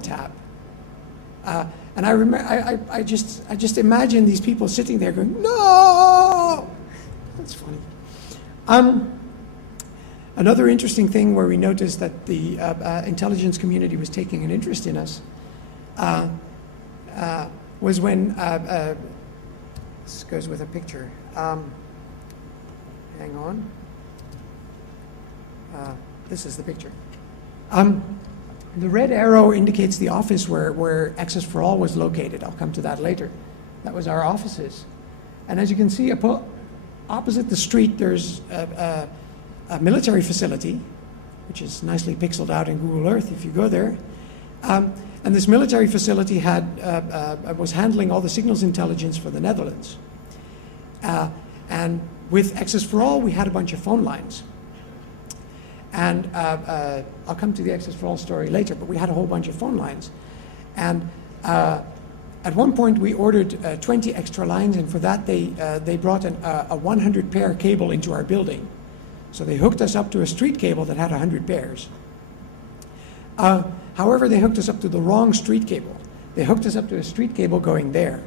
tap. And I remember, I just imagine these people sitting there going, no! That's funny. Another interesting thing where we noticed that the intelligence community was taking an interest in us was when, this goes with a picture. Hang on. This is the picture. The red arrow indicates the office where Access for All was located. I'll come to that later. That was our offices. And as you can see, opposite the street, there's a military facility, which is nicely pixeled out in Google Earth if you go there. And this military facility was handling all the signals intelligence for the Netherlands. And with Access for All, we had a bunch of phone lines. And I'll come to the Access for All story later, but we had a whole bunch of phone lines. And at one point, we ordered 20 extra lines, and for that, they brought a 100 pair cable into our building. So they hooked us up to a street cable that had 100 pairs. However, they hooked us up to the wrong street cable. They hooked us up to a street cable going there.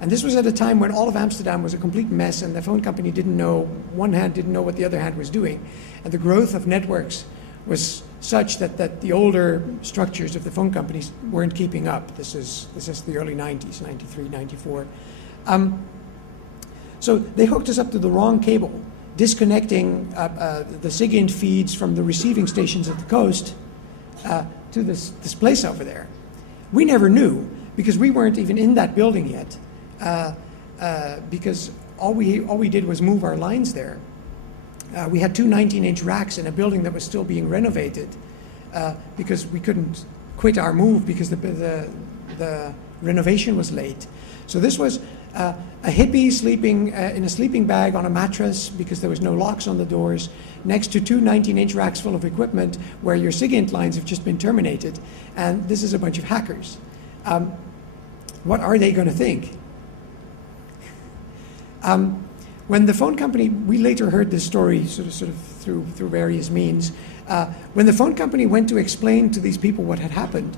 And this was at a time when all of Amsterdam was a complete mess, and the phone company didn't know, one hand didn't know what the other hand was doing. And the growth of networks was such that the older structures of the phone companies weren't keeping up. This is the early 90s, 93, 94. So they hooked us up to the wrong cable, disconnecting the SIGINT feeds from the receiving stations at the coast to this place over there. We never knew, because we weren't even in that building yet. Because all we did was move our lines there. We had two 19-inch racks in a building that was still being renovated because we couldn't quit our move because the renovation was late. So this was a hippie sleeping in a sleeping bag on a mattress because there was no locks on the doors, next to two 19-inch racks full of equipment where your SIGINT lines have just been terminated. And this is a bunch of hackers. What are they going to think? When the phone company, we later heard this story sort of through various means, when the phone company went to explain to these people what had happened,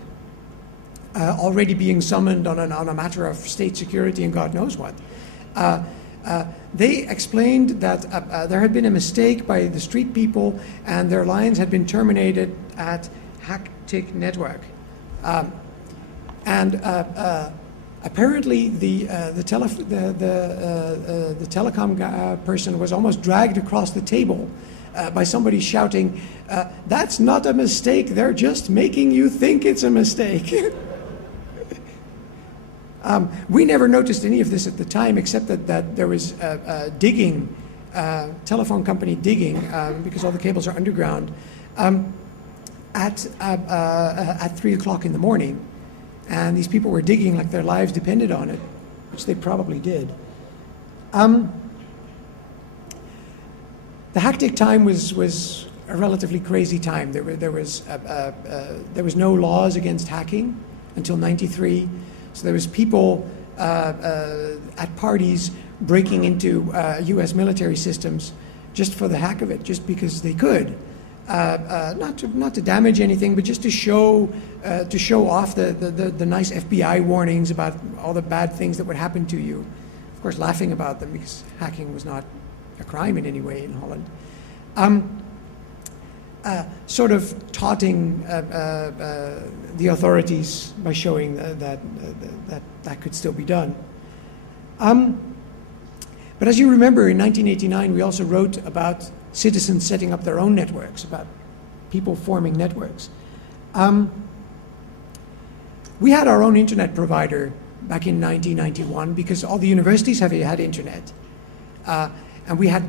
already being summoned on a matter of state security and God knows what, they explained that there had been a mistake by the street people and their lines had been terminated at Hactic Network. Apparently, the telecom person was almost dragged across the table by somebody shouting, "That's not a mistake, they're just making you think it's a mistake." We never noticed any of this at the time, except that there was digging, telephone company digging, because all the cables are underground, at 3 o'clock in the morning. And these people were digging like their lives depended on it, which they probably did. The Hactic time was a relatively crazy time. There was no laws against hacking until '93. So there was people at parties breaking into U.S. military systems just for the heck of it, just because they could. Not to damage anything, but just to show off the nice FBI warnings about all the bad things that would happen to you. Of course, laughing about them because hacking was not a crime in any way in Holland. Sort of taunting the authorities by showing that could still be done. But as you remember, in 1989, we also wrote about citizens setting up their own networks, about people forming networks. We had our own internet provider back in 1991 because all the universities had internet. And we had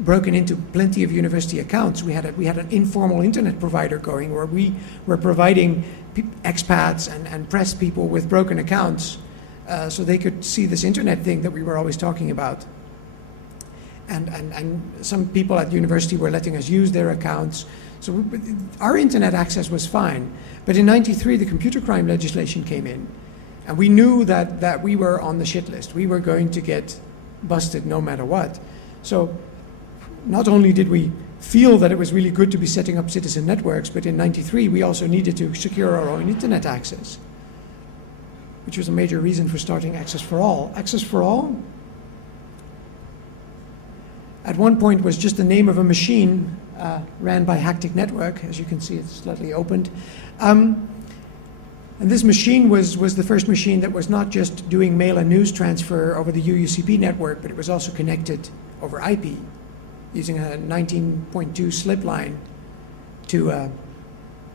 broken into plenty of university accounts. We had an informal internet provider going where we were providing expats and press people with broken accounts so they could see this internet thing that we were always talking about. And some people at university were letting us use their accounts. So our internet access was fine. But in '93, the computer crime legislation came in. And we knew that we were on the shit list. We were going to get busted no matter what. So not only did we feel that it was really good to be setting up citizen networks, but in '93 we also needed to secure our own internet access, which was a major reason for starting Access for All. Access for All, at one point, was just the name of a machine ran by Hactic Network. As you can see, it's slightly opened. And this machine was the first machine that was not just doing mail and news transfer over the UUCP network, but it was also connected over IP using a 19.2 slip line to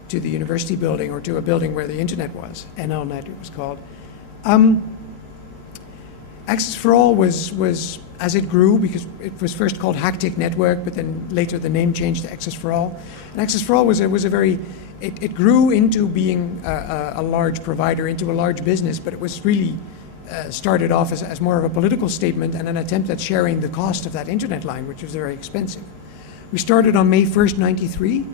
the university building, or to a building where the internet was. NLNet it was called. Access for All was, as it grew, because it was first called Hactic Network, but then later the name changed to Access for All. And Access for All was a very, it grew into being a large provider, into a large business, but it was really started off as more of a political statement and an attempt at sharing the cost of that internet line, which was very expensive. We started on May 1st, '93,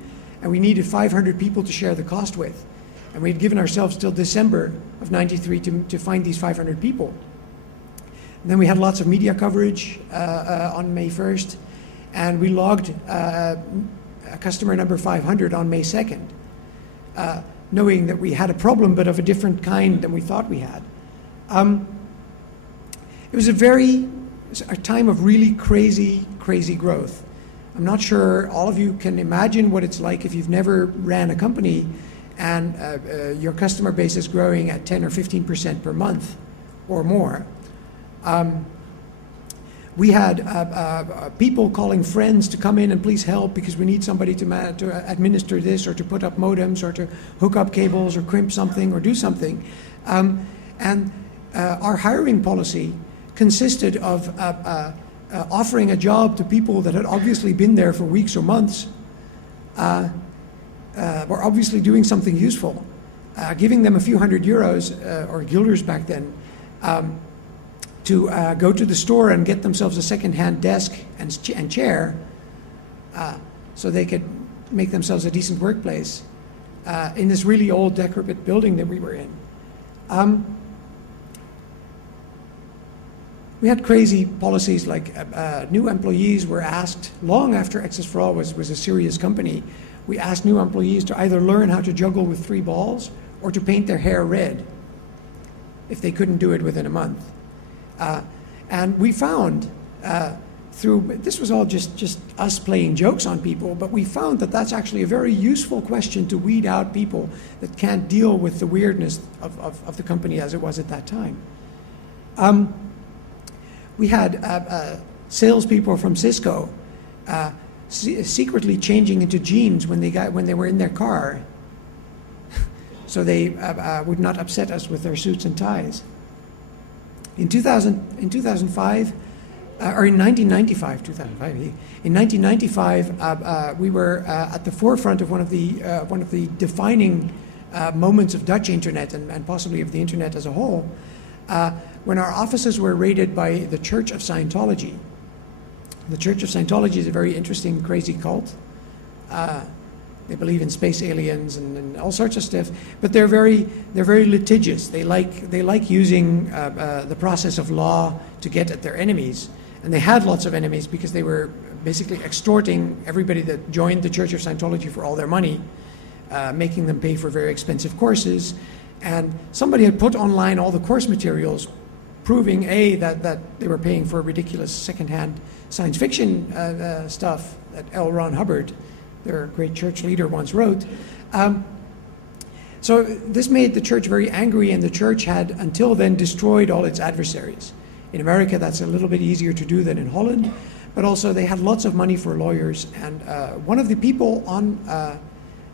and we needed 500 people to share the cost with. And we had given ourselves till December of '93 to find these 500 people. And then we had lots of media coverage on May 1st, and we logged customer number 500 on May 2nd, knowing that we had a problem, but of a different kind than we thought we had. It was a time of really crazy growth. I'm not sure all of you can imagine what it's like if you've never ran a company and your customer base is growing at 10 or 15% per month or more. We had people calling friends to come in and please help because we need somebody to administer this, or to put up modems, or to hook up cables, or crimp something, or do something. Our hiring policy consisted of offering a job to people that had obviously been there for weeks or months, were obviously doing something useful, giving them a few €100, or guilders back then, to go to the store and get themselves a second-hand desk and chair, so they could make themselves a decent workplace in this really old, decrepit building that we were in. We had crazy policies like new employees were asked, long after Access for All was a serious company, we asked new employees to either learn how to juggle with 3 balls or to paint their hair red if they couldn't do it within a month. And we found this was all just us playing jokes on people, but we found that that's actually a very useful question to weed out people that can't deal with the weirdness of the company as it was at that time. We had salespeople from Cisco secretly changing into jeans when they were in their car, so they would not upset us with their suits and ties. In 2005, or in 1995, we were at the forefront of one of the defining moments of Dutch internet and possibly of the internet as a whole, when our offices were raided by the Church of Scientology. The Church of Scientology is a very interesting, crazy cult. They believe in space aliens and all sorts of stuff, but they're very litigious. They like using the process of law to get at their enemies, and they had lots of enemies because they were basically extorting everybody that joined the Church of Scientology for all their money, making them pay for very expensive courses. And somebody had put online all the course materials, proving that they were paying for ridiculous secondhand science fiction stuff that L. Ron Hubbard, their great church leader, once wrote. So this made the church very angry, and the church had until then destroyed all its adversaries. In America, that's a little bit easier to do than in Holland, but also they had lots of money for lawyers. And one of the people on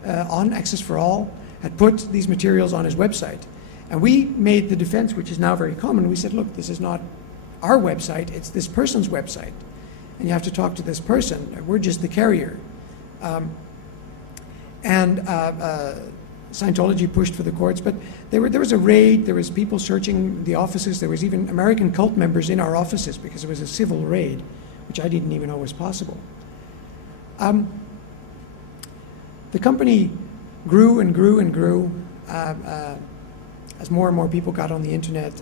Access for All had put these materials on his website. And we made the defense, which is now very common. We said, look, this is not our website, it's this person's website. And you have to talk to this person. We're just the carrier. Scientology pushed for the courts, but there was a raid, there was people searching the offices, there was even American cult members in our offices because it was a civil raid, which I didn't even know was possible. The company grew and grew and grew as more and more people got on the internet,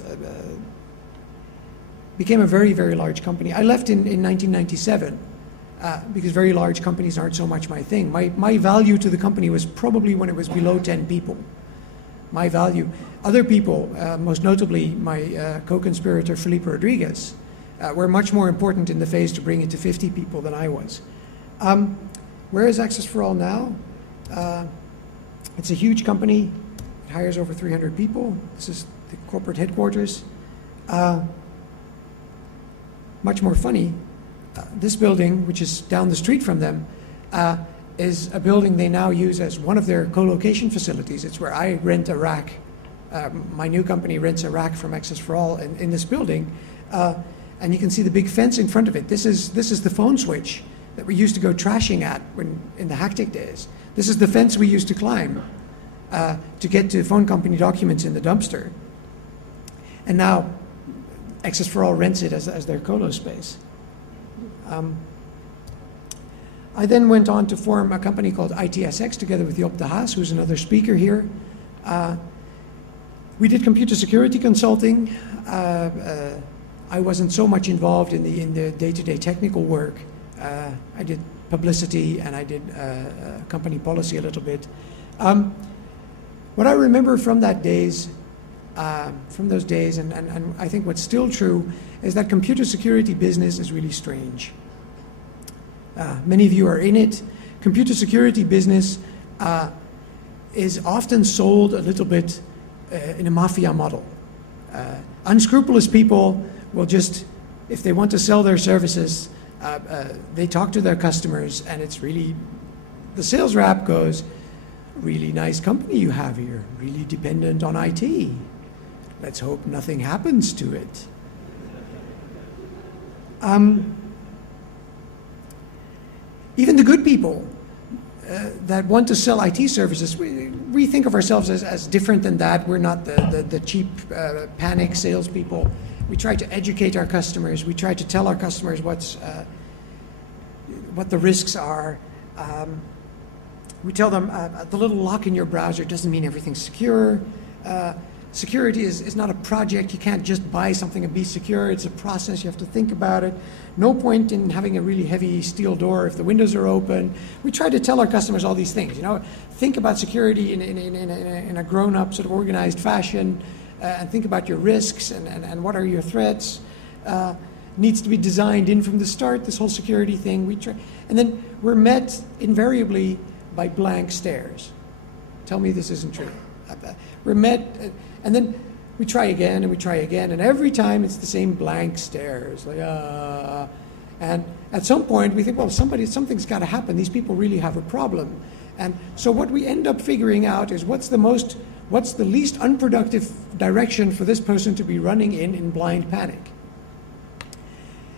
became a very, very large company. I left in 1997. because very large companies aren't so much my thing. My value to the company was probably when it was below 10 people. My value. Other people, most notably my co-conspirator Felipe Rodriguez, were much more important in the phase to bring it to 50 people than I was. Where is Access for All now? It's a huge company. It hires over 300 people. This is the corporate headquarters. Much more funny, this building, which is down the street from them, is a building they now use as one of their co-location facilities. It's where I rent a rack. My new company rents a rack from Access for All in this building. And you can see the big fence in front of it. This is the phone switch that we used to go trashing at in the hectic days. This is the fence we used to climb to get to phone company documents in the dumpster. And now Access for All rents it as their colo space. I then went on to form a company called ITSX together with Job de Haas, who's another speaker here. We did computer security consulting. I wasn't so much involved in the day-to-day technical work. I did publicity and I did company policy a little bit. What I remember from those days, and I think what's still true, is that computer security business is really strange. Many of you are in it. Computer security business is often sold a little bit in a mafia model. Unscrupulous people will just, if they want to sell their services, they talk to their customers, and it's really, the sales rep goes, really nice company you have here, really dependent on IT. Let's hope nothing happens to it. Even the good people that want to sell IT services, we think of ourselves as different than that. We're not the cheap panic salespeople. We try to educate our customers. We try to tell our customers what the risks are. We tell them the little lock in your browser doesn't mean everything's secure. Security is not a project. You can't just buy something and be secure. It's a process. You have to think about it. No point in having a really heavy steel door if the windows are open. We try to tell our customers all these things. You know, think about security in a grown-up, sort of organized fashion, and think about your risks and what are your threats. Needs to be designed in from the start. This whole security thing. And then we're met invariably by blank stares. Tell me this isn't true. We're met, and then we try again, and we try again, and every time it's the same blank stares, like, and at some point we think, well, something's got to happen. These people really have a problem. And so what we end up figuring out is what's the least unproductive direction for this person to be running in blind panic.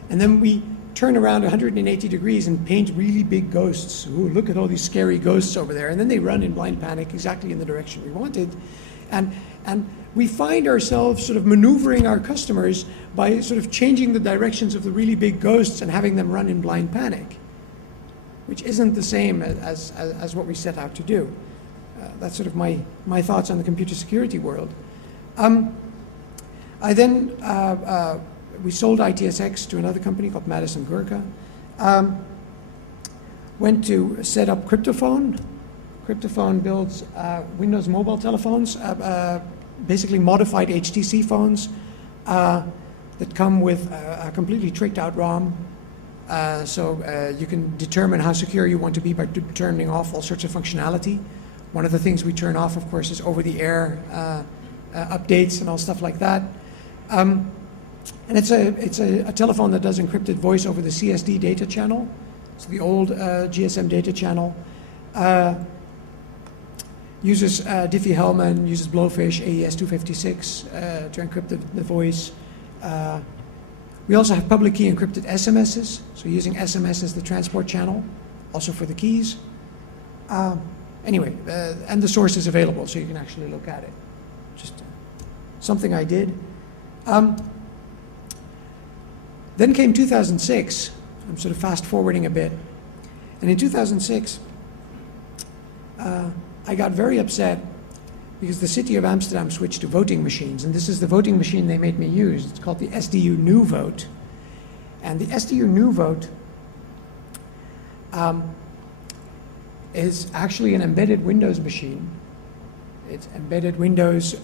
And then we turn around 180 degrees and paint really big ghosts. Ooh, look at all these scary ghosts over there. And then they run in blind panic exactly in the direction we wanted. And we find ourselves sort of maneuvering our customers by sort of changing the directions of the really big ghosts and having them run in blind panic, which isn't the same as what we set out to do. That's sort of my thoughts on the computer security world. I then we sold ITSX to another company called Madison Gurkha. Went to set up Cryptophone. Cryptophone builds Windows mobile telephones, basically modified HTC phones that come with a completely tricked out ROM. So you can determine how secure you want to be by turning off all sorts of functionality. One of the things we turn off, of course, is over-the-air updates and all stuff like that. And it's a telephone that does encrypted voice over the CSD data channel. It's the old GSM data channel. Uses Diffie-Hellman, uses Blowfish, AES-256 to encrypt the voice. We also have public key encrypted SMSs, so using SMS as the transport channel, also for the keys. Anyway, and the source is available, so you can actually look at it. Just something I did. Then came 2006. I'm sort of fast forwarding a bit. And in 2006, I got very upset because the city of Amsterdam switched to voting machines. And this is the voting machine they made me use. It's called the SDU Nu Vote. And the SDU Nu Vote is actually an embedded Windows machine. It's embedded Windows